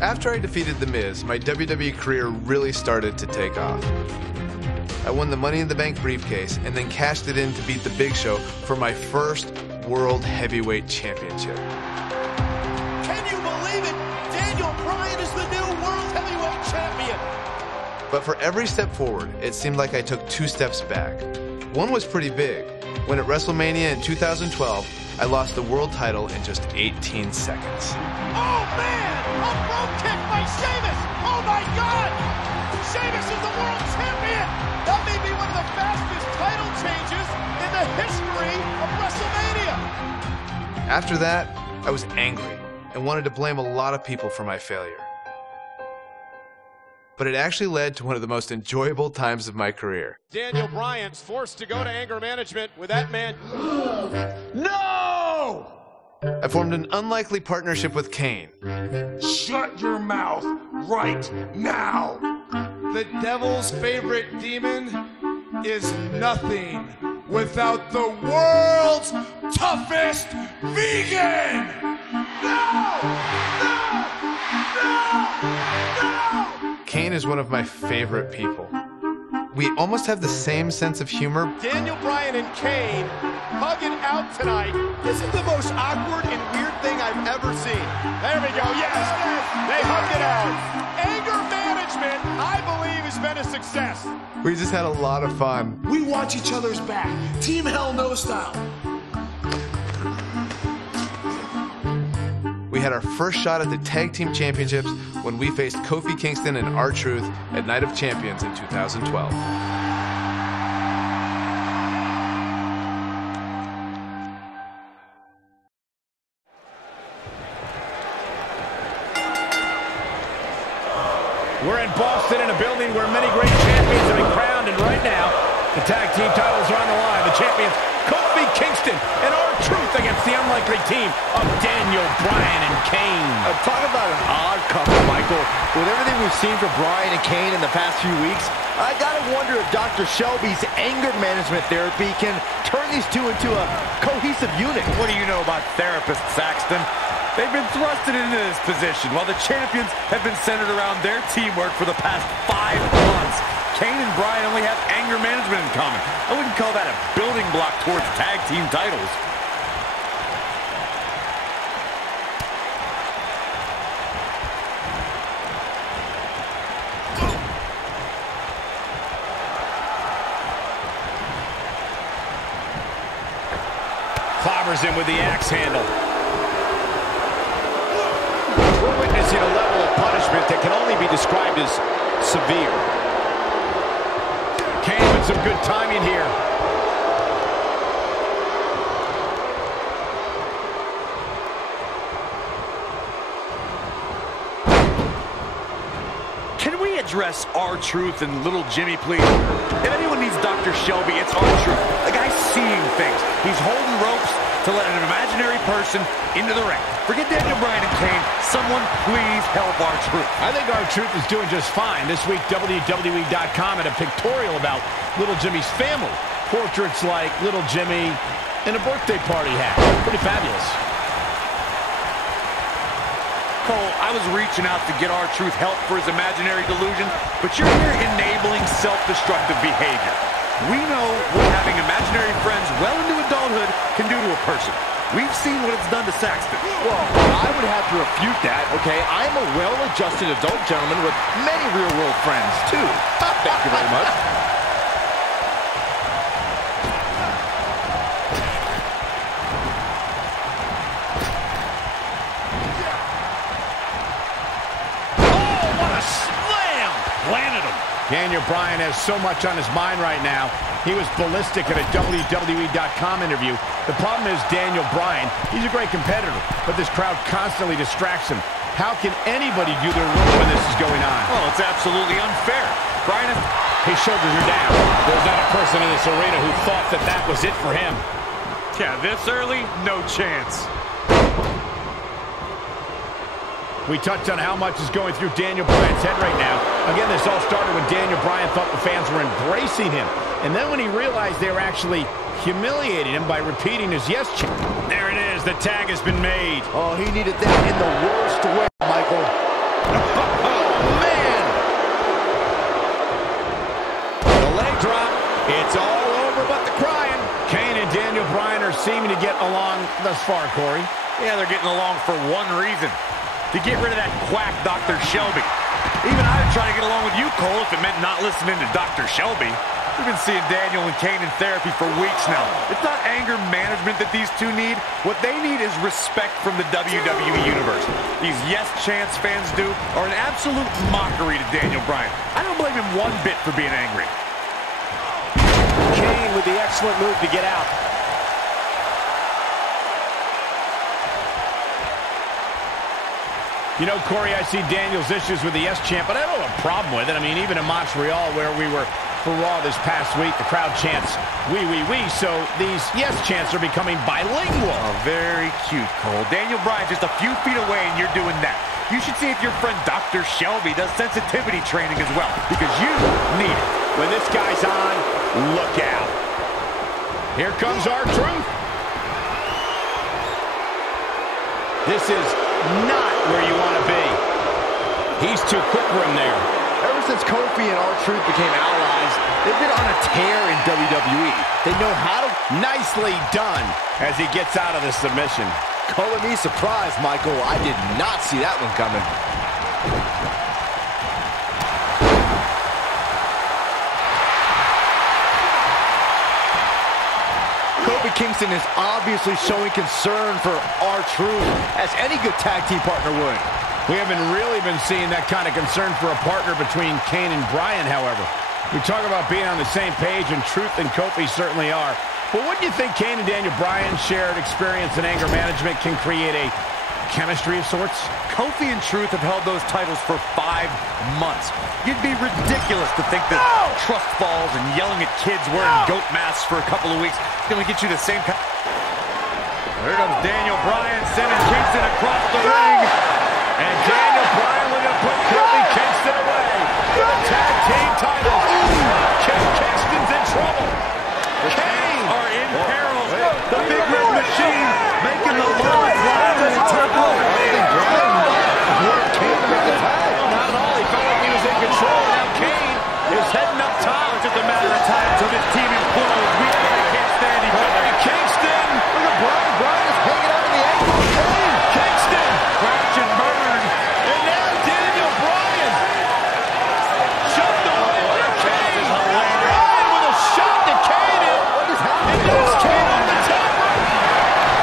After I defeated The Miz, my WWE career really started to take off. I won the Money in the Bank briefcase and then cashed it in to beat The Big Show for my first World Heavyweight Championship. Can you believe it? Daniel Bryan is the new World Heavyweight Champion. But for every step forward, it seemed like I took 2 steps back. One was pretty big, when at WrestleMania in 2012, I lost the world title in just 18 seconds. Oh man! A front kick by Sheamus! Oh my God! Sheamus is the world champion! That may be one of the fastest title changes in the history of WrestleMania! After that, I was angry and wanted to blame a lot of people for my failure. But it actually led to one of the most enjoyable times of my career. Daniel Bryan's forced to go to anger management with that man. No! I formed an unlikely partnership with Kane. Shut your mouth right now! The devil's favorite demon is nothing without the world's toughest vegan! No! No! No! No! Kane is one of my favorite people. We almost have the same sense of humor. Daniel Bryan and Kane hugging out tonight. This is the most awkward and weird thing I've ever seen. There we go. Yes, they hugged it out. Anger management, I believe, has been a success. We just had a lot of fun. We watch each other's back. Team Hell No style. We had our first shot at the Tag Team Championships when we faced Kofi Kingston and R-Truth at Night of Champions in 2012. We're in Boston in a building where many great champions have been crowned, and right now, the tag team titles are on the line. The champions, Kofi Kingston and R-Truth against the unlikely team of Daniel Bryan and Kane. Talk about an odd couple, Michael. With everything we've seen from Bryan and Kane in the past few weeks, I gotta wonder if Dr. Shelby's anger management therapy can turn these two into a cohesive unit. What do you know about therapists, Saxton? They've been thrusted into this position while the champions have been centered around their teamwork for the past 5 months. Kane and Bryan only have anger management in common. I wouldn't call that a building block towards tag team titles. Clobbers him with the axe handle. We're witnessing a level of punishment that can only be described as severe. Kane with some good timing here. Can we address R-Truth and Little Jimmy, please? If anyone needs Dr. Shelby, it's R-Truth. The guy's seeing things. He's holding ropes to let an imaginary person into the ring. Forget Daniel Bryan and Kane. Someone please help R-Truth. I think R-Truth is doing just fine. This week, WWE.com had a pictorial about Little Jimmy's family. Portraits like Little Jimmy and a birthday party hat. Pretty fabulous. Cole, I was reaching out to get R-Truth help for his imaginary delusion, but you're here enabling self-destructive behavior. We know what having imaginary friends well into adulthood can do to a person. We've seen what it's done to Saxton. Well, I would have to refute that, okay? I'm a well-adjusted adult gentleman with many real-world friends, too. Thank you very much. Oh, what a slam! Landed him. Daniel Bryan has so much on his mind right now. He was ballistic at a WWE.com interview. The problem is Daniel Bryan, he's a great competitor, but this crowd constantly distracts him. How can anybody do their work when this is going on? Oh, it's absolutely unfair. Bryan, his shoulders are down. There's not a person in this arena who thought that that was it for him. yeah, this early, no chance. We touched on how much is going through Daniel Bryan's head right now. Again, this all started when Daniel Bryan thought the fans were embracing him. And then when he realized they were actually humiliating him by repeating his yes chant. There it is. The tag has been made. Oh, he needed that in the worst way, Michael. drop. It's all over but the crying. Kane and Daniel Bryan are seeming to get along thus far, Corey. Yeah, they're getting along for one reason. To get rid of that quack Dr. Shelby. Even I'd try to get along with you, Cole, if it meant not listening to Dr. Shelby. We've been seeing Daniel and Kane in therapy for weeks now. It's not anger management that these two need. What they need is respect from the WWE Universe. These yes chants fans do are an absolute mockery to Daniel Bryan. I don't blame him one bit for being angry. Kane with the excellent move to get out. You know, Corey, I see Daniel's issues with the yes chant, but I don't have a problem with it. I mean, even in Montreal, where we were for Raw this past week, the crowd chants, "We, we, we," so these yes chants are becoming bilingual. Oh, very cute, Cole. Daniel Bryan just a few feet away, and you're doing that. You should see if your friend Dr. Shelby does sensitivity training as well, because you need it. When this guy's on, look out. Here comes R-Truth. This is not where you want to be. He's too quick for him there. Ever since Kofi and R-Truth became allies, they've been on a tear in WWE. They know how to... Nicely done as he gets out of the submission. Calling me surprised, Michael. I did not see that one coming. Kofi Kingston is obviously showing concern for R-Truth, as any good tag team partner would. We haven't really been seeing that kind of concern for a partner between Kane and Bryan, however. We talk about being on the same page, and Truth and Kofi certainly are. But wouldn't you think Kane and Daniel Bryan's shared experience in anger management can create a chemistry of sorts? Kofi and Truth have held those titles for 5 months. You'd be ridiculous to think that trust falls and yelling at kids wearing goat masks for a couple of weeks is going to get you the same kind. There comes Daniel Bryan sending Kingston across the ring. And Daniel Bryan looking to put Kofi Kingston away for the tag team titles. Kingston's in trouble. The Kane are in peril. The big red machine making the long drive to the top rope. Not at all. He felt like he was in control. Now Kane is heading up top. It's just a matter of time until this team implodes. We can't stand each other. Kingston. Look at Bryan. Bryan is hanging out in the ankle. Kingston. Crash and burn. And now Daniel Bryan. Shoved away by Kane. Bryan with a shot to Kane. What is happening? And there's Kane on the top rope.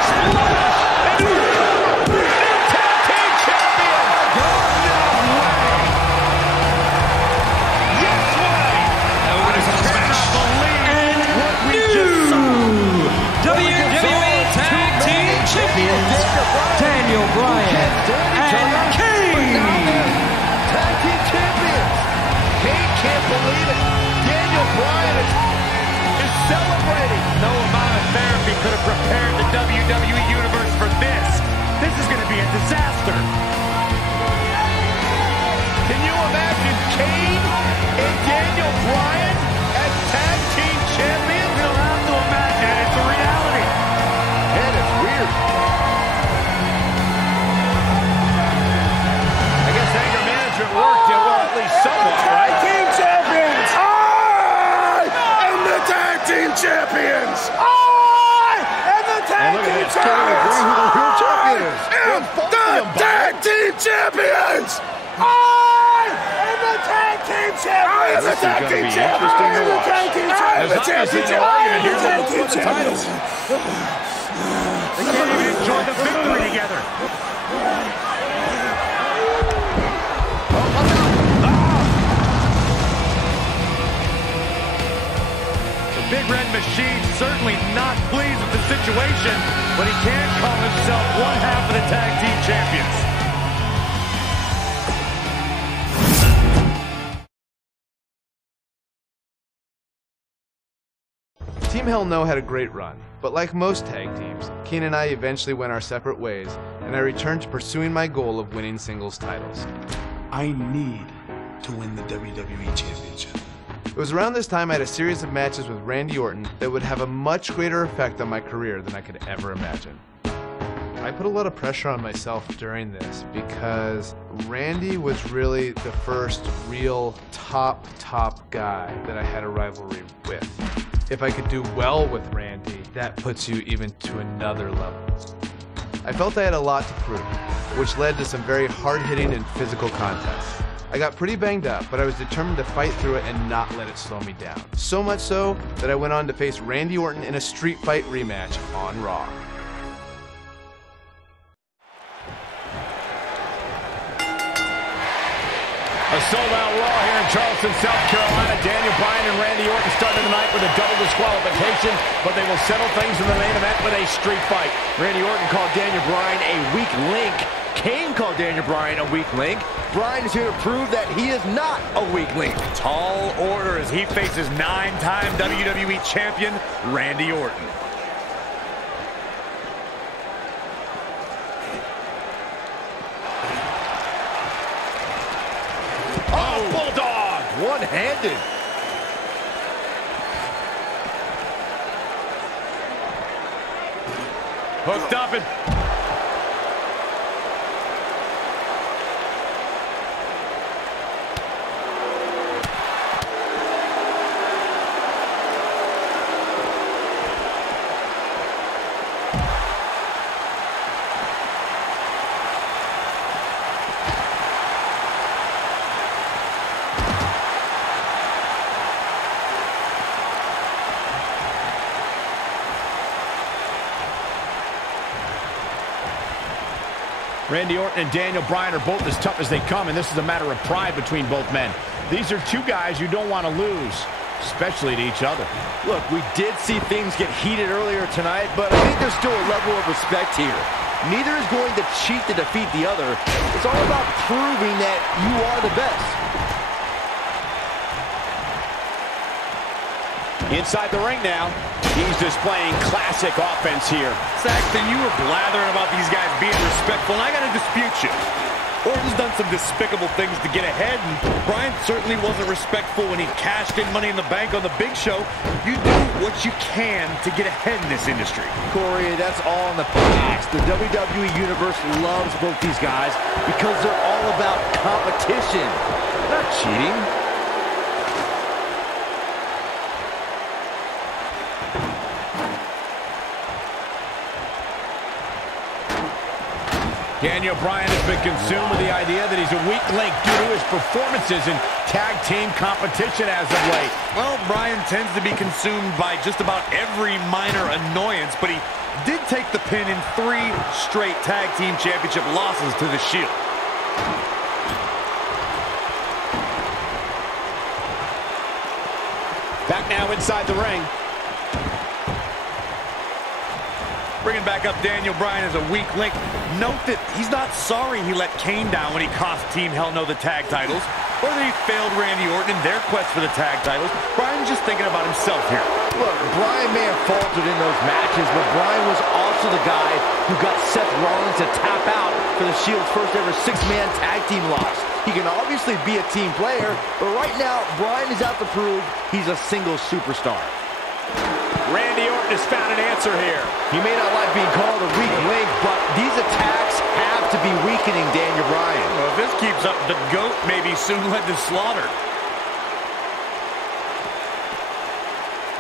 Splash. And new tag team champion. Yes way. And new WWE Tag Team Champions, Daniel Bryan and Kane. Tag team champions. Kane can't believe it. Daniel Bryan is celebrating. No amount of therapy could have prepared the WWE Universe for this. This is going to be a disaster. Can you imagine Kane and Daniel Bryan as tag team champions? We don't have to imagine it. It's a reality. Man, it's weird. I guess anger management worked, well, at least somewhat, right? Team champions! I am the tag team champions! I am the tag team champions! Who the real champion is? am the tag team champions! I am the tag team champions! I am the tag team champions! I am the tag team champions! There's obviously no argument here. Tag team champions! They can't even enjoy the victory together. The Big Red Machine certainly not pleased with the situation, but he can call himself one half of the tag team champions. Team Hell No had a great run, but like most tag teams, Kane and I eventually went our separate ways, and I returned to pursuing my goal of winning singles titles. I need to win the WWE Championship. It was around this time I had a series of matches with Randy Orton that would have a much greater effect on my career than I could ever imagine. I put a lot of pressure on myself during this because Randy was really the first real top guy that I had a rivalry with. If I could do well with Randy, that puts you even to another level. I felt I had a lot to prove, which led to some very hard-hitting and physical contests. I got pretty banged up, but I was determined to fight through it and not let it slow me down. So much so that I went on to face Randy Orton in a street fight rematch on Raw. A sold-out Raw here in Charleston, South Carolina. Daniel Bryan and Randy Orton started the night with a double disqualification, but they will settle things in the main event with a street fight. Randy Orton called Daniel Bryan a weak link. Kane called Daniel Bryan a weak link. Bryan is here to prove that he is not a weak link. Tall order as he faces 9-time WWE champion Randy Orton. Oh, Bulldog! One-handed. Hooked up and... Randy Orton and Daniel Bryan are both as tough as they come, and this is a matter of pride between both men. These are two guys you don't want to lose, especially to each other. Look, we did see things get heated earlier tonight, but I think there's still a level of respect here. Neither is going to cheat to defeat the other. It's all about proving that you are the best. Inside the ring now. He's displaying classic offense here. Saxton, you were blathering about these guys being respectful, and I got to dispute you. Orton's done some despicable things to get ahead, and Bryan certainly wasn't respectful when he cashed in Money in the Bank on the Big Show. You do what you can to get ahead in this industry. Corey, that's all in the past. The WWE Universe loves both these guys because they're all about competition, not cheating. Daniel Bryan has been consumed with the idea that he's a weak link due to his performances in tag team competition as of late. Well, Bryan tends to be consumed by just about every minor annoyance, but he did take the pin in 3 straight tag team championship losses to the Shield. Back now inside the ring. Bringing back up Daniel Bryan as a weak link. Note that he's not sorry he let Kane down when he cost Team Hell No the tag titles, or that he failed Randy Orton in their quest for the tag titles. Bryan's just thinking about himself here. Look, Bryan may have faltered in those matches, but Bryan was also the guy who got Seth Rollins to tap out for the Shield's first ever 6-man tag team loss. He can obviously be a team player, but right now, Bryan is out to prove he's a single superstar. Randy Orton has found an answer here. He may not like being called a weak link, but these attacks have to be weakening Daniel Bryan. Well, if this keeps up, the GOAT may be soon led to slaughter.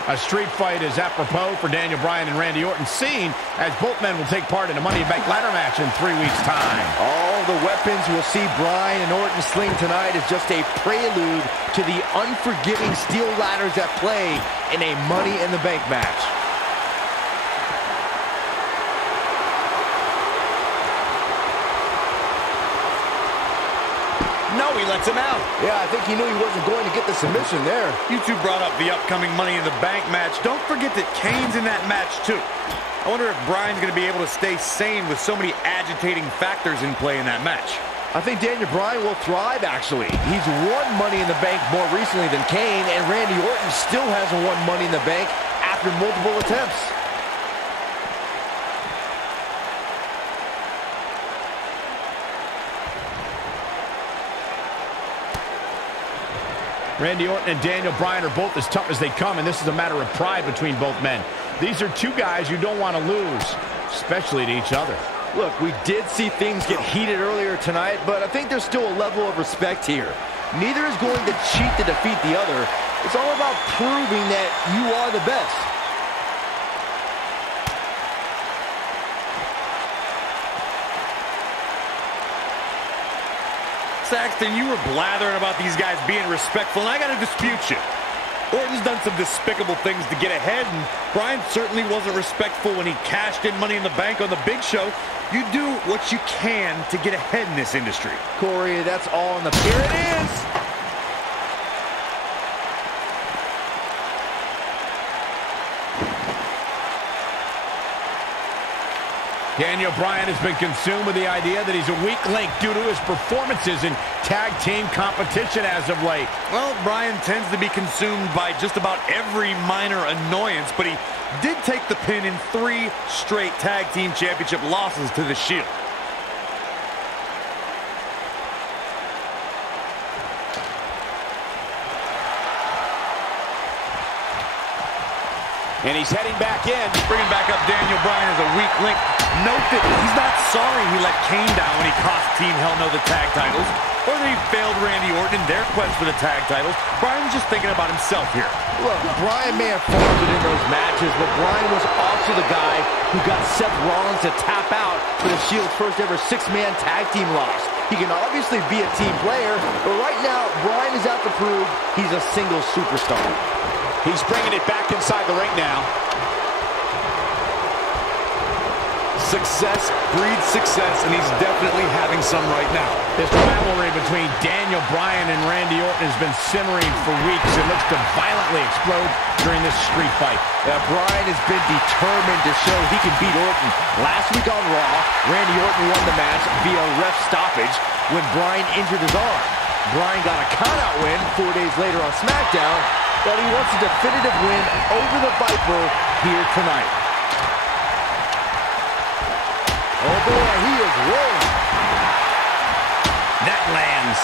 A street fight is apropos for Daniel Bryan and Randy Orton, seen as both men will take part in a Money in the Bank ladder match in 3 weeks' time. All the weapons we'll see Bryan and Orton sling tonight is just a prelude to the unforgiving steel ladders at play in a Money in the Bank match. No, he lets him out. Yeah, I think he knew he wasn't going to get the submission there. You two brought up the upcoming Money in the Bank match. Don't forget that Kane's in that match, too. I wonder if Bryan's going to be able to stay sane with so many agitating factors in play in that match. I think Daniel Bryan will thrive, actually. He's won Money in the Bank more recently than Kane, and Randy Orton still hasn't won Money in the Bank after multiple attempts. Randy Orton and Daniel Bryan are both as tough as they come, and this is a matter of pride between both men. These are two guys you don't want to lose, especially to each other. Look, we did see things get heated earlier tonight, but I think there's still a level of respect here. Neither is going to cheat to defeat the other. It's all about proving that you are the best. Saxton, you were blathering about these guys being respectful, and I got to dispute you. Orton's done some despicable things to get ahead, and Bryan certainly wasn't respectful when he cashed in Money in the Bank on the Big Show. You do what you can to get ahead in this industry. Corey, that's all in the... Here it is! Daniel Bryan has been consumed with the idea that he's a weak link due to his performances in tag team competition as of late. Well, Bryan tends to be consumed by just about every minor annoyance, but he did take the pin in 3 straight tag team championship losses to the Shield. And he's heading back in. Bringing back up Daniel Bryan as a weak link. Note that he's not sorry he let Kane down when he cost Team Hell No the tag titles, or that he failed Randy Orton in their quest for the tag titles. Bryan's just thinking about himself here. Look, Bryan may have faltered in those matches, but Bryan was also the guy who got Seth Rollins to tap out for the Shield's first ever 6-man tag team loss. He can obviously be a team player, but right now, Bryan is out to prove he's a single superstar. He's bringing it back inside the ring now. Success breeds success, and he's definitely having some right now. This rivalry between Daniel Bryan and Randy Orton has been simmering for weeks and looks to violently explode during this street fight. Bryan has been determined to show he can beat Orton. Last week on Raw, Randy Orton won the match via ref stoppage when Bryan injured his arm. Bryan got a countout win 4 days later on SmackDown, but he wants a definitive win over the Viper here tonight. Oh boy, he is rolling. That lands.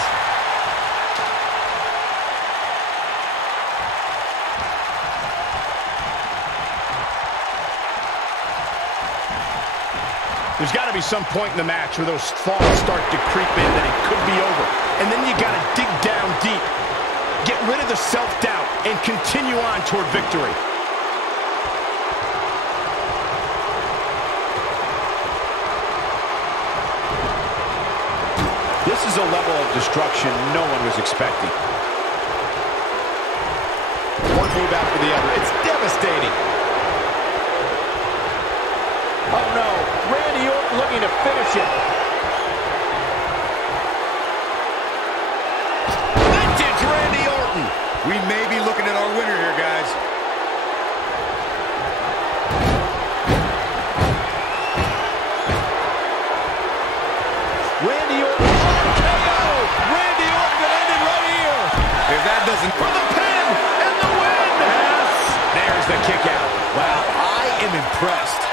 There's got to be some point in the match where those thoughts start to creep in that it could be over. And then you got to dig down deep. Get rid of the self-doubt and continue on toward victory. This is a level of destruction no one was expecting. One move after the other. It's devastating. Oh no, Randy Orton looking to finish it. Vintage Randy Orton. We may be looking at our winner here, guys. Randy Orton, RKO! Randy Orton that ended right here. If that doesn't... For the pin and the win! Yes! There's the kick out. Wow, I am impressed.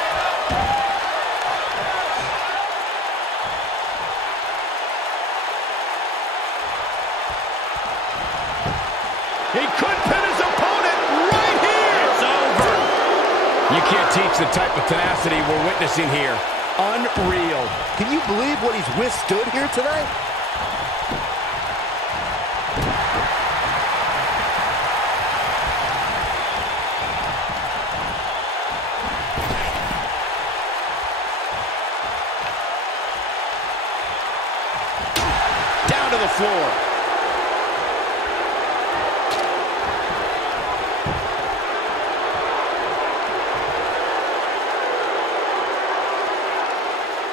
He could pin his opponent right here! It's over! You can't teach the type of tenacity we're witnessing here. Unreal. Can you believe what he's withstood here tonight? Down to the floor.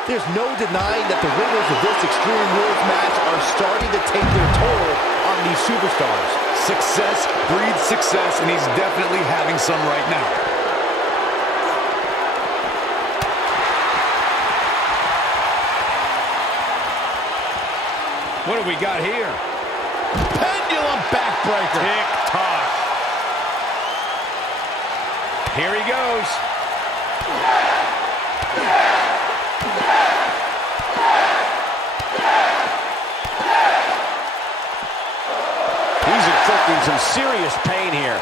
There's no denying that the winners of this Extreme Rules match are starting to take their toll on these superstars. Success breeds success, and he's definitely having some right now. What do we got here? Pendulum backbreaker. Tick-tock. Here he goes. He's inflicting some serious pain here.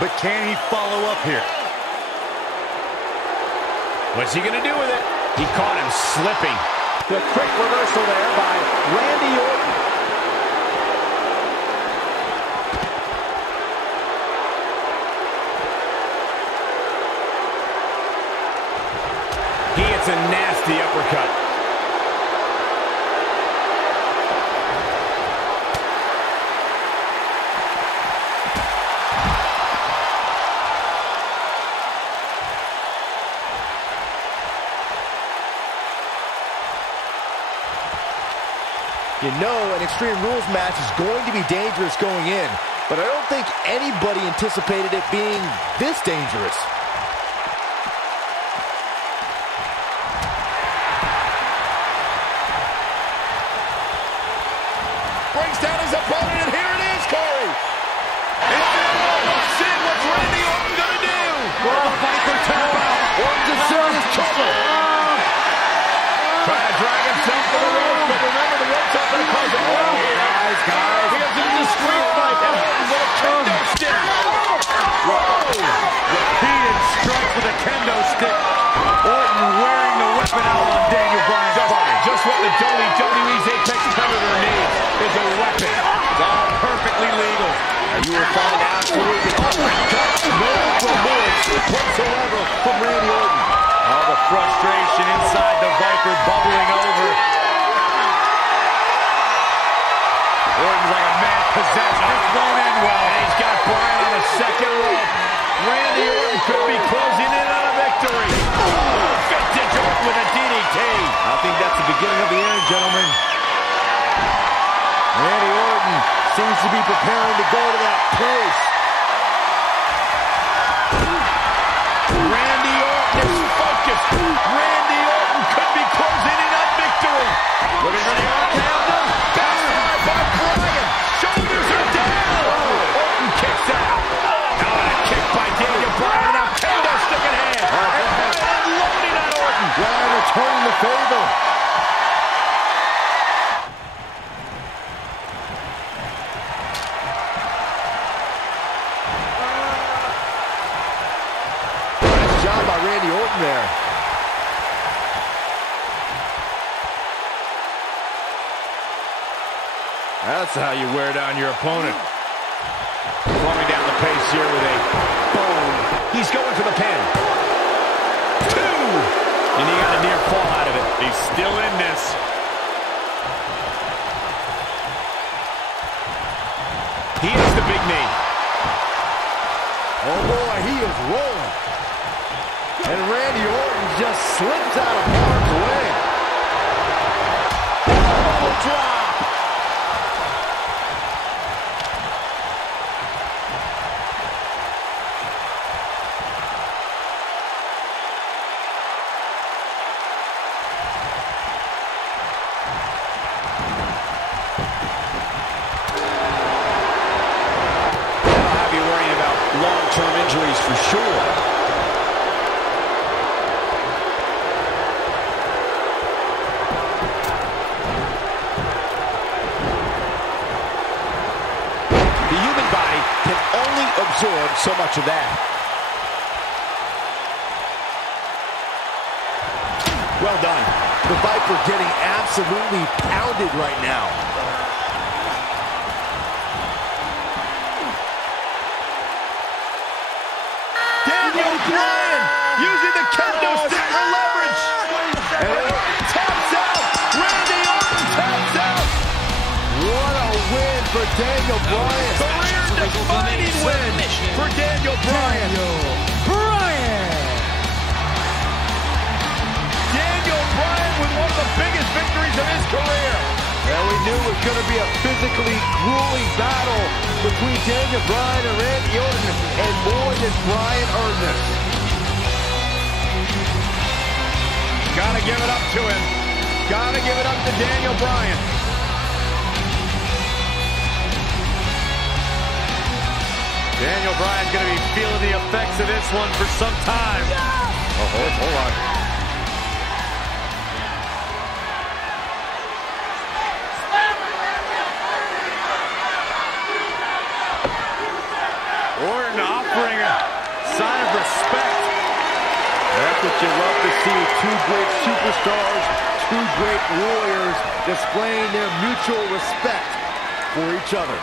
But can he follow up here? What's he going to do with it? He caught him slipping. The quick reversal there by Randy Orton. He hits a nasty uppercut. You know an Extreme Rules match is going to be dangerous going in, but I don't think anybody anticipated it being this dangerous. Brings down his opponent, and here it is, Corey. It's walks in. What's Randy Orton gonna do? Well, Viper tap out. Orton's in serious trouble. Trying to drag himself to the ropes, but remember the ropes aren't going to cause a blow here. Guys. Because it's a street fight. And Orton with a kendo stick. Repeated strikes with a kendo stick. Orton wearing the weapon out on Daniel Bryan's body. Just what the WWE's Apex Predator needs is a weapon. It's all perfectly legal. You will find absolutely no remorse whatsoever from Randy Orton. All the frustration inside the Viper bubbling over. Orton's like a man possessed. This won't end well. And he's got Bryan on the second rope. Randy Orton could be closing in on a victory. Vintage Orton with a DDT. I think that's the beginning of the end, gentlemen. Randy Orton seems to be preparing to go to that place. Randy Orton is focused. Randy Orton could be closing in on victory. Looking for the arm handle. Backslide by Bryan. Shoulders are down. Orton kicks out. Now a kick by Daniel Bryan. Now kendo stick in hand. And unloading on Orton. Bryan returning the favor. Nice job by Randy Orton there. That's how you wear down your opponent. Slowing down the pace here with a boom. He's going for the pin. 2. And he got a near fall out of it. He's still in this. He is the big knee. Oh boy, he is rolling. And Randy Orton just slips out of harm's way. Oh, drop. Long-term injuries for sure. The human body can only absorb so much of that. Well done. The Viper getting absolutely pounded right now. Daniel Bryan using the kendo stick for leverage. And Orton taps out. Randy Orton taps out. What a win for Daniel Bryan. Career-defining win for Daniel Bryan. Daniel Bryan with one of the biggest victories of his career. And we knew it was going to be a physically grueling battle between Daniel Bryan and Randy Orton, and boy, did Bryan earn this. Gotta give it up to him. Gotta give it up to Daniel Bryan. Daniel Bryan's going to be feeling the effects of this one for some time. Oh, hold on. Orton offering a sign of respect. That's That's what you love to see. Two great superstars, two great warriors displaying their mutual respect for each other.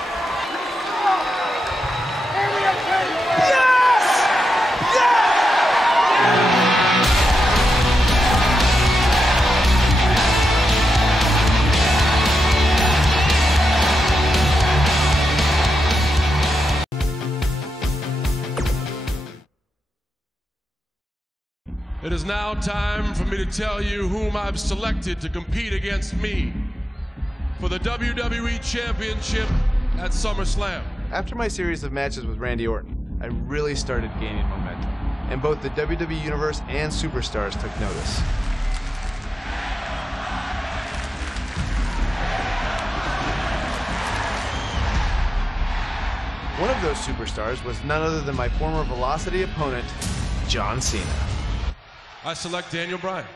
It is now time for me to tell you whom I've selected to compete against me for the WWE Championship at SummerSlam. After my series of matches with Randy Orton, I really started gaining momentum, and both the WWE Universe and Superstars took notice. One of those superstars was none other than my former Velocity opponent, John Cena. I select Daniel Bryan.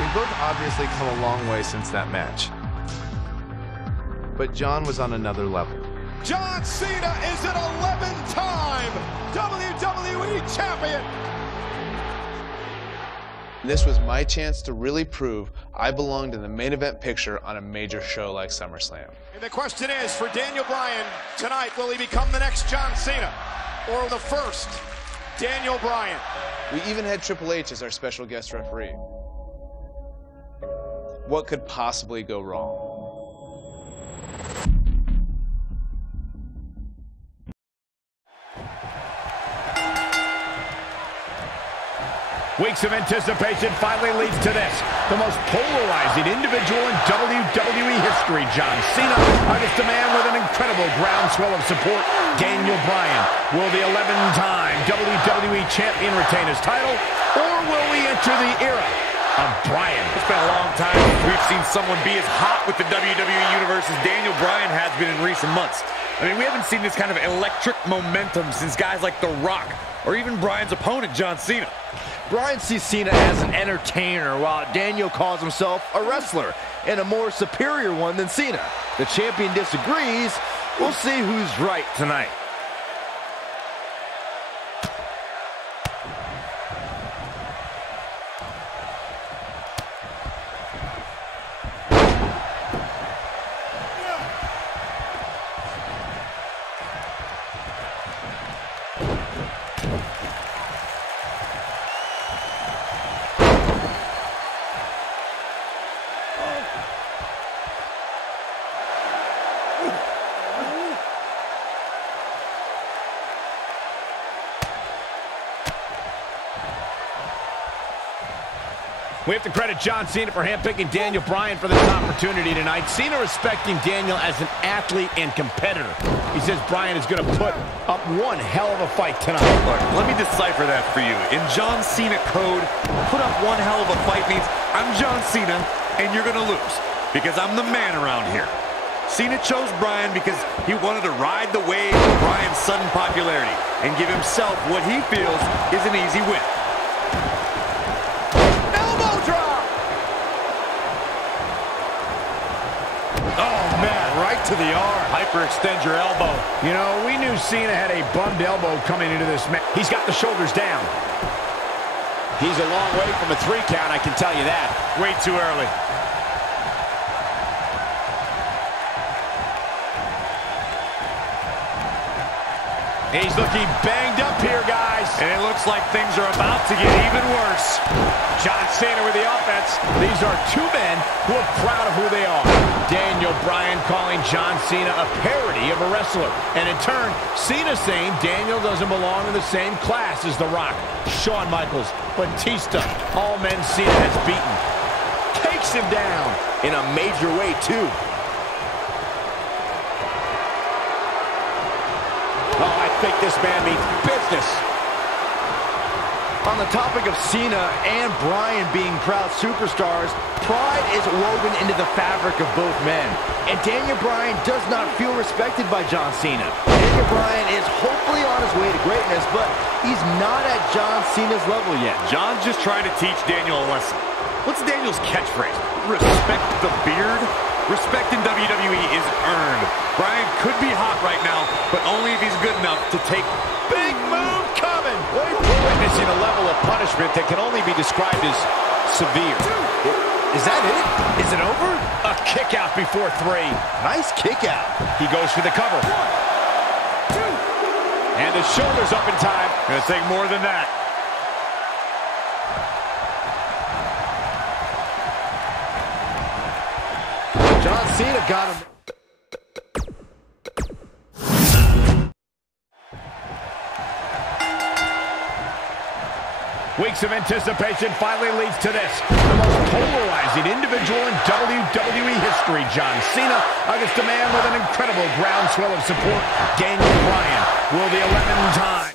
We've both obviously come a long way since that match, but John was on another level. John Cena is an 11-time WWE Champion. This was my chance to really prove I belonged in the main event picture on a major show like SummerSlam. And the question is, for Daniel Bryan tonight, will he become the next John Cena or the first Daniel Bryan? We even had Triple H as our special guest referee. What could possibly go wrong? Weeks of anticipation finally leads to this. The most polarizing individual in WWE history, John Cena, against a man with an incredible groundswell of support, Daniel Bryan. Will the 11-time WWE Champion retain his title, or will we enter the era of Bryan? It's been a long time since we've seen someone be as hot with the WWE Universe as Daniel Bryan has been in recent months. I mean, we haven't seen this kind of electric momentum since guys like The Rock, or even Bryan's opponent, John Cena. Bryan sees Cena as an entertainer, while Daniel calls himself a wrestler, and a more superior one than Cena. The champion disagrees. We'll see who's right tonight. We have to credit John Cena for handpicking Daniel Bryan for this opportunity tonight. Cena respecting Daniel as an athlete and competitor. He says Bryan is going to put up one hell of a fight tonight. Look, let me decipher that for you. In John Cena code, put up one hell of a fight means I'm John Cena and you're going to lose because I'm the man around here. Cena chose Bryan because he wanted to ride the wave of Bryan's sudden popularity and give himself what he feels is an easy win. To the arm. Hyperextend your elbow. You know, we knew Cena had a bummed elbow coming into this match. He's got the shoulders down. He's a long way from a 3 count, I can tell you that. Way too early. He's looking banged up here, guys. And it looks like things are about to get even worse. John Cena with the offense. These are two men who are proud of who they are. Daniel Bryan calling John Cena a parody of a wrestler. And in turn, Cena saying Daniel doesn't belong in the same class as The Rock, Shawn Michaels, Batista, all men Cena has beaten. Takes him down in a major way, too. Oh, I think this man means business. On the topic of Cena and Bryan being proud superstars, pride is woven into the fabric of both men. And Daniel Bryan does not feel respected by John Cena. Daniel Bryan is hopefully on his way to greatness, but he's not at John Cena's level yet. John's just trying to teach Daniel a lesson. What's Daniel's catchphrase? Respect the beard? Respect in WWE is earned. Bryan could be hot right now, but only if he's good enough to take big move coming. Wait for witnessing a level of punishment that can only be described as severe. Is that it? Is it over? A kick out before 3. Nice kick out. He goes for the cover. 1, 2. And his shoulder's up in time. Gonna take more than that. John Cena got him. Weeks of anticipation finally leads to this. The most polarizing individual in WWE history, John Cena, against a man with an incredible groundswell of support, Daniel Bryan. Will the 11-time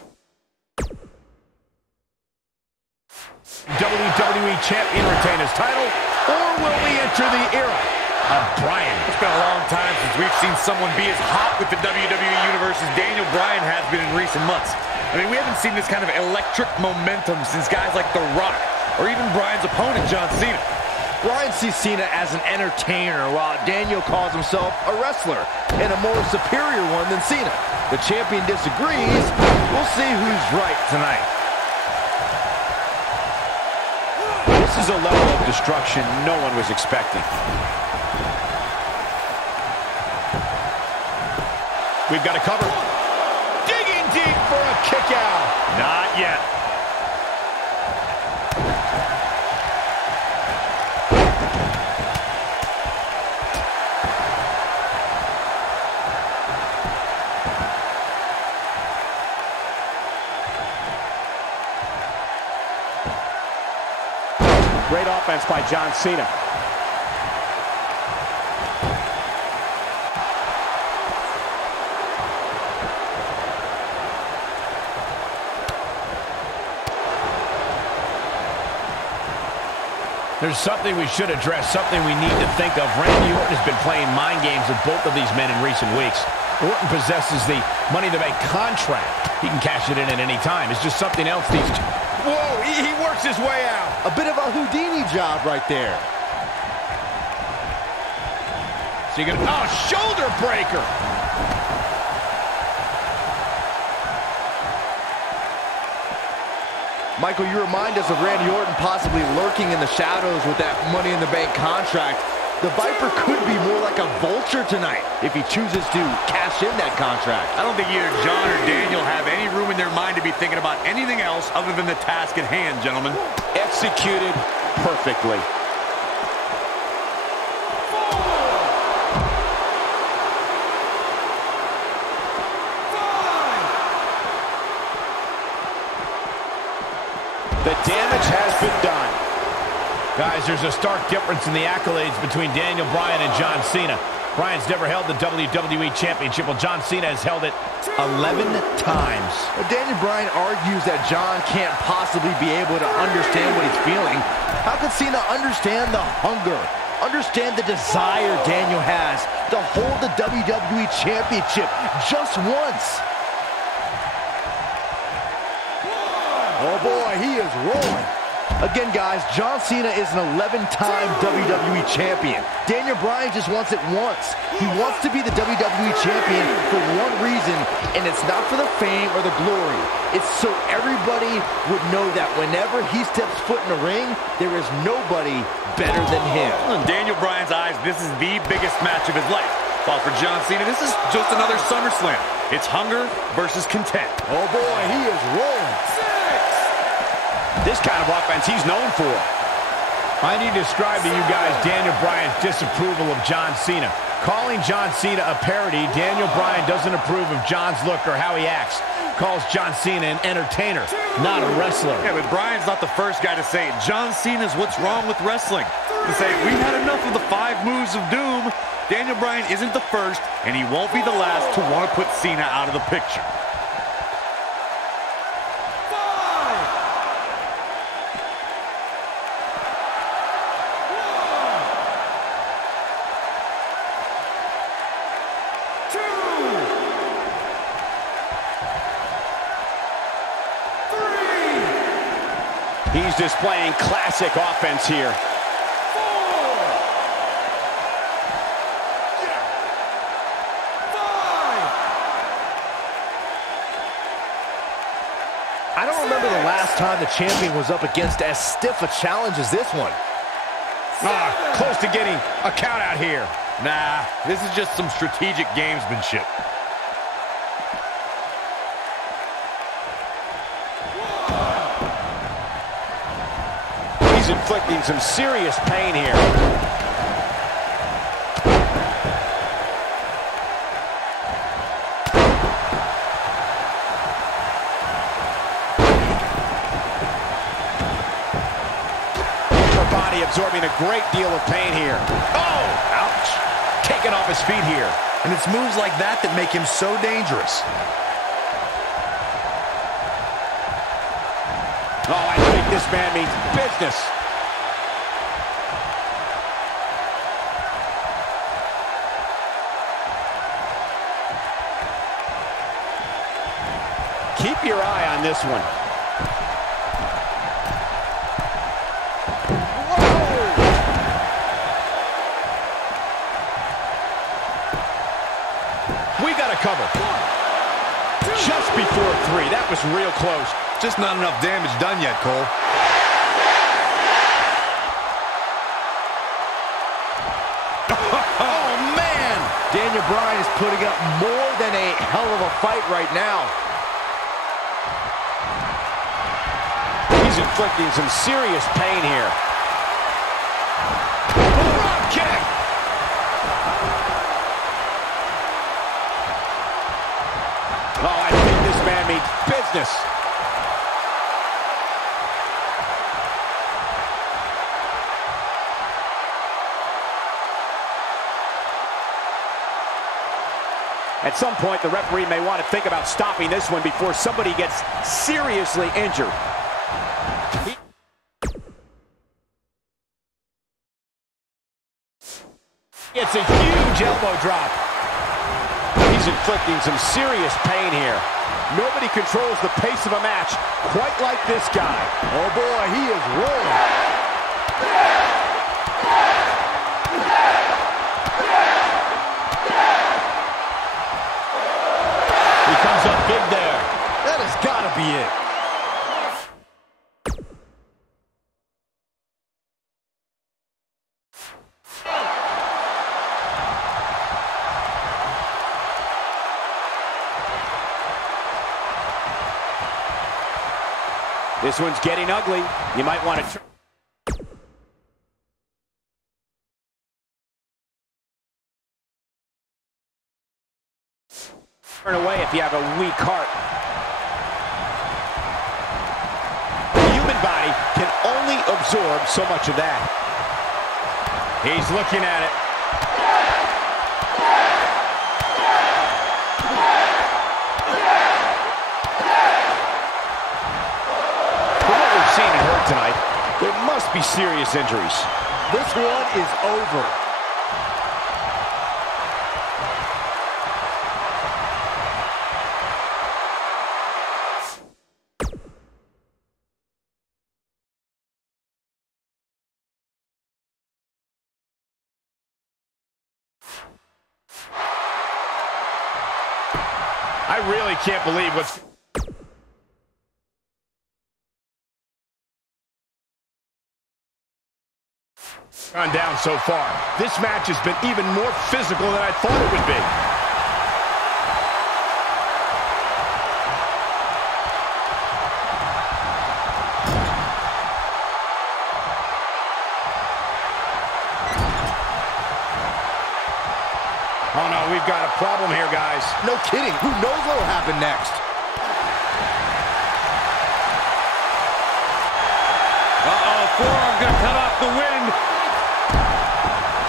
WWE Champion retain his title, or will we enter the era of Bryan? It's been a long time since we've seen someone be as hot with the WWE Universe as Daniel Bryan has been in recent months. I mean, we haven't seen this kind of electric momentum since guys like The Rock, or even Bryan's opponent, John Cena. Bryan sees Cena as an entertainer, while Daniel calls himself a wrestler, and a more superior one than Cena. The champion disagrees. We'll see who's right tonight. This is a level of destruction no one was expecting. We've got a cover. Digging deep for a kick out. Not yet. Great offense by John Cena. There's something we should address, something we need to think of. Randy Orton has been playing mind games with both of these men in recent weeks. Orton possesses the Money in the Bank contract. He can cash it in at any time. It's just something else these... Whoa, he works his way out. A bit of a Houdini job right there. So you're gonna... Oh, shoulder breaker. Michael, you remind us of Randy Orton possibly lurking in the shadows with that Money in the Bank contract. The Viper could be more like a vulture tonight if he chooses to cash in that contract. I don't think either John or Daniel have any room in their mind to be thinking about anything else other than the task at hand, gentlemen. Executed perfectly. The damage has been done. Guys, there's a stark difference in the accolades between Daniel Bryan and John Cena. Bryan's never held the WWE Championship, while John Cena has held it 11 times. Well, Daniel Bryan argues that John can't possibly be able to understand what he's feeling. How could Cena understand the hunger, understand the desire Daniel has to hold the WWE Championship just once? Oh boy, he is rolling. Again, guys, John Cena is an 11-time WWE Champion. Daniel Bryan just wants it once. He wants to be the WWE Champion for one reason, and it's not for the fame or the glory. It's so everybody would know that whenever he steps foot in the ring, there is nobody better than him. In Daniel Bryan's eyes, this is the biggest match of his life. While for John Cena, this is just another SummerSlam. It's hunger versus content. Oh boy, he is rolling. This kind of offense he's known for. I need to describe to you guys Daniel Bryan's disapproval of John Cena. Calling John Cena a parody, Daniel Bryan doesn't approve of John's look or how he acts. Calls John Cena an entertainer, not a wrestler. Yeah, but Bryan's not the first guy to say it. John Cena's what's wrong with wrestling. To say, we've had enough of the 5 moves of doom. Daniel Bryan isn't the first, and he won't be the last to want to put Cena out of the picture. He's displaying classic offense here. 4. Yeah. 5. I don't remember the last last time the champion was up against as stiff a challenge as this one. Close to getting a count out here. Nah, this is just some strategic gamesmanship. He's inflicting some serious pain here. Absorbing a great deal of pain here. Oh, ouch. Taken off his feet here. And it's moves like that that make him so dangerous. Oh, I think this man means business. Keep your eye on this one. Cover. Just before 3. That was real close. Just not enough damage done yet, Cole. Oh, man! Daniel Bryan is putting up more than a hell of a fight right now. He's inflicting some serious pain here. Drop kick! Oh, I think this man means business. At some point, the referee may want to think about stopping this one before somebody gets seriously injured. It's a huge elbow drop. He's inflicting some serious pain here. Nobody controls the pace of a match quite like this guy. Oh boy, he is rolling. He comes up big there. That has got to be it. This one's getting ugly. You might want to turn away if you have a weak heart. The human body can only absorb so much of that. He's looking at it. Tonight, there must be serious injuries. This one is over. I really can't believe what's gone down so far. This match has been even more physical than I thought it would be. Oh no, we've got a problem here, guys. No kidding. Who knows what will happen next? Uh-oh, forearm gonna cut off the wind.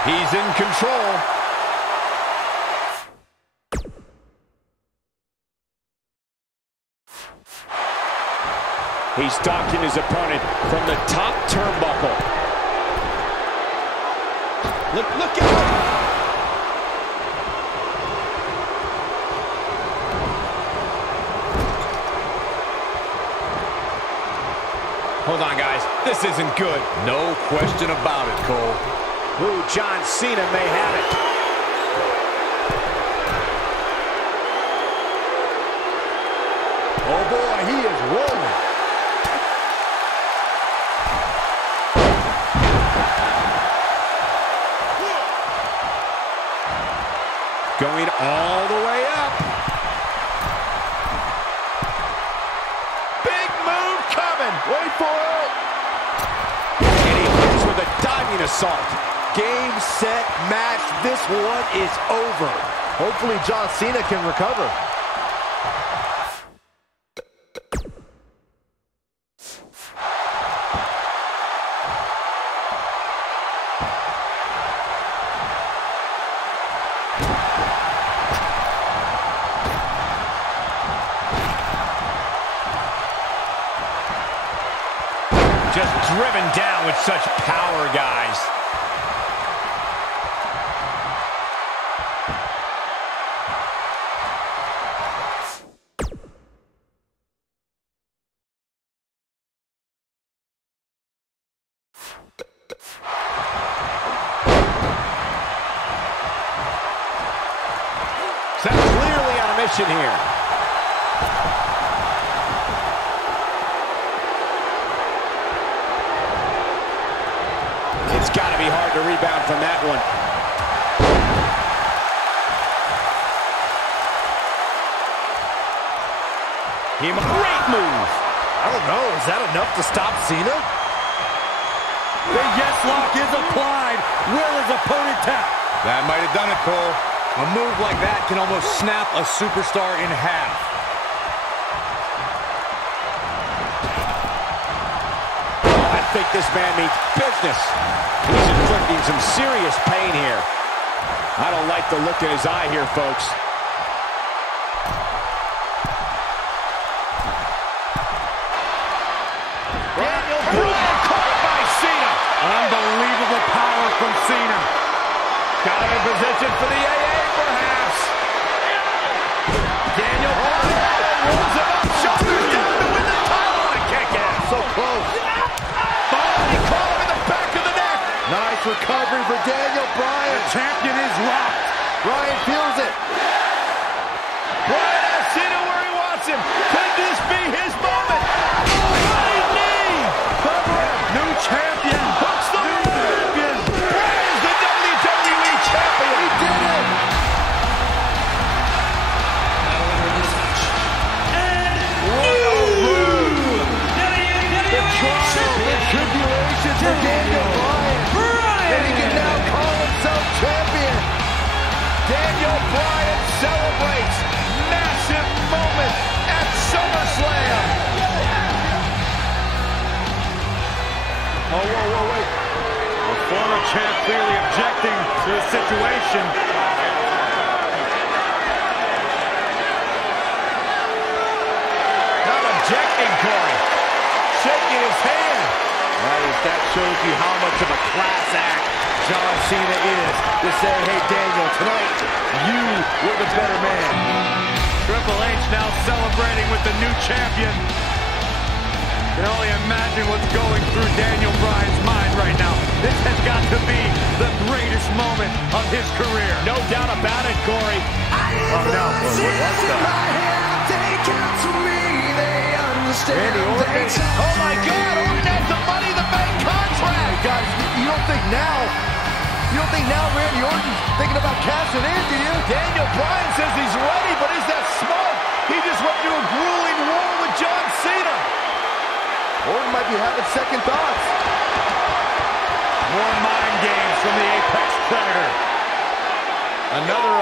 He's in control. He's stalking his opponent from the top turnbuckle. Look at him. Hold on, guys. This isn't good. No question about it, Cole. Ooh, John Cena may have it. Oh boy, he is rolling. going all the way up. Big move coming. Wait for it. And he hits with a diving assault. Game, set, match. This one is over. Hopefully John Cena can recover. Just driven down with such power, guys. Seth's clearly on a mission here. It's got to be hard to rebound from that one. Great move. I don't know, is that enough to stop Cena? The yes lock is applied. Will his opponent tap? That might have done it, Cole. A move like that can almost snap a superstar in half. I think this man means business. He's inflicting some serious pain here. I don't like the look in his eye here, folks. Daniel Bryan caught by Cena. Unbelievable power from Cena. Got him in position for the AA, perhaps. Daniel Bryan rolls him up, shoulders down to win the title on a kick out. So close. He caught him in the back of the neck. Nice recovery for Daniel Bryan. The champion is locked. Bryan feels it. Bryan has Cena where he wants him. Could this be his moment? Running knee. Cover him. New champion. Hooks the champion. Bryan's the WWE champion. He did it. Tribulation for Daniel Bryan. And he can now call himself champion. Daniel Bryan celebrates massive moment at SummerSlam. Oh, whoa, wait. The former champ clearly objecting to the situation. Not objecting, Corey. Shaking his hand. That shows you how much of a class act John Cena is. To say, hey, Daniel, tonight, you were the better man. Triple H now celebrating with the new champion. You can only imagine what's going through Daniel Bryan's mind right now. This has got to be the greatest moment of his career. No doubt about it, Corey. Oh, no. What's that? Randy Orton. Oh, my God. Orton has the Money in the Bank contract. Hey, guys, you don't think now Randy Orton's thinking about cashing in, do you? Daniel Bryan says he's ready, but is that smart? He just went through a grueling war with John Cena. Orton might be having second thoughts. More mind games from the Apex Predator. Another,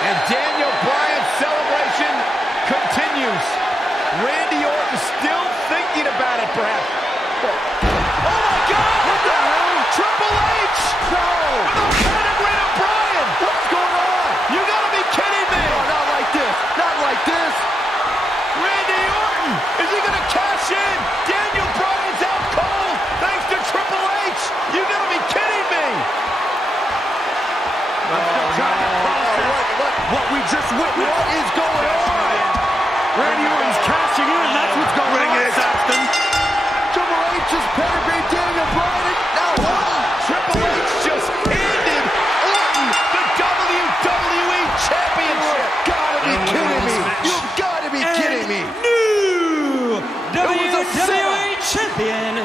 And Daniel Bryan's celebration continues. Randy Orton still thinking about it, perhaps. Oh, my God! What the hell? Triple H! No! With a pedigree to Bryan! What's going on? You gotta be kidding me! No, not like this. Not like this. Randy Orton! Is he gonna cash in? Daniel Bryan's out cold thanks to Triple H! You gotta be kidding me! What we just witnessed. What is going on? Randy Orton's cashing in. That's what's going on, Saxton. Triple H is pedigree Daniel Bryan. Now Orton. Triple H just handed Orton the WWE Championship! You've got to be kidding me. You've got to be kidding me. New WWE Champion,